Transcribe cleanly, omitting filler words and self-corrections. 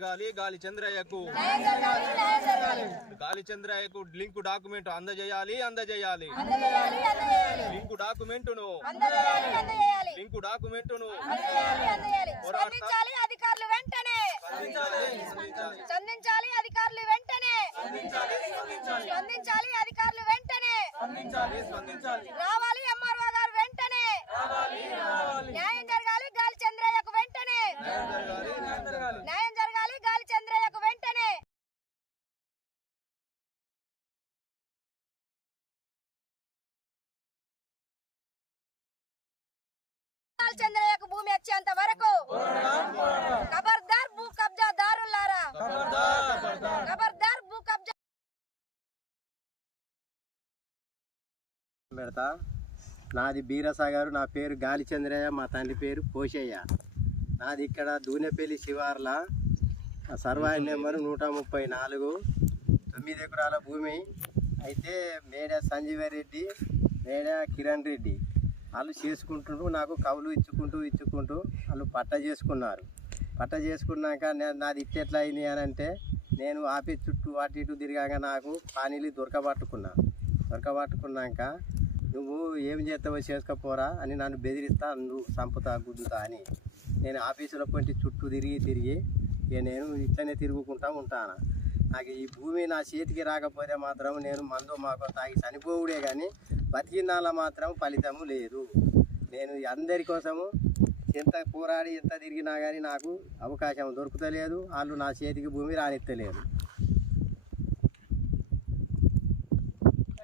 జరగాలి గాలి చంద్రయ్యకు link document అందజేయాలి లింకు డాక్యుమెంటును స్పందించాలి అధికారులు వెంటనే రావాలి ఎంఆర్ఓ గారు వెంటనే న్యాయం జరగాలి గాలి చంద్రయ్యకు వెంటనే న్యాయం జరగాలి గాలి చంద్రయ్యకు వెంటనే చంద్రయ్యకు భూమి వచ్చేంత వరకు ఖబర్దార్ భూ కబ్జాదారులారా ఖబర్దార్ భూ కబ్జా పెడతా. నాది బీరసాగర్, నా పేరు గాలి చంద్రయ్య, మా తండ్రి పేరు పోషయ్య. నాది ఇక్కడ దూనెపల్లి శివార్ల, సర్వాయి నెంబరు 134, 9 ఎకరాల భూమి. అయితే మేడ సంజీవరెడ్డి, మేడ కిరణ్ రెడ్డి వాళ్ళు చేసుకుంటూ నాకు కవులు ఇచ్చుకుంటూ వాళ్ళు పట్ట చేసుకున్నాక నాది ఇట్టెట్లా అయింది అని అంటే, నేను ఆఫీస్ చుట్టూ అటు ఇటు తిరిగాక నాకు పానీలు దొరకబట్టుకున్నాక నువ్వు ఏం చేస్తావో చేసుకోపోరా అని నన్ను బెదిరిస్తా, నువ్వు సంపుతా గుద్దుతా అని నేను ఆఫీసులో కొంచెం చుట్టూ తిరిగి ఇక నేను ఇట్లనే తిరుగుకుంటా ఉంటాను. నాకు ఈ భూమి నా చేతికి రాకపోతే మాత్రం నేను మందో మాకో తాగి చనిపోవుడే కానీ బతికినాల మాత్రం ఫలితము లేదు. నేను అందరి కోసము ఎంత పోరాడి ఎంత తిరిగినా కానీ నాకు అవకాశం దొరుకుతలేదు, వాళ్ళు నా చేతికి భూమి రానిత్తలేదు.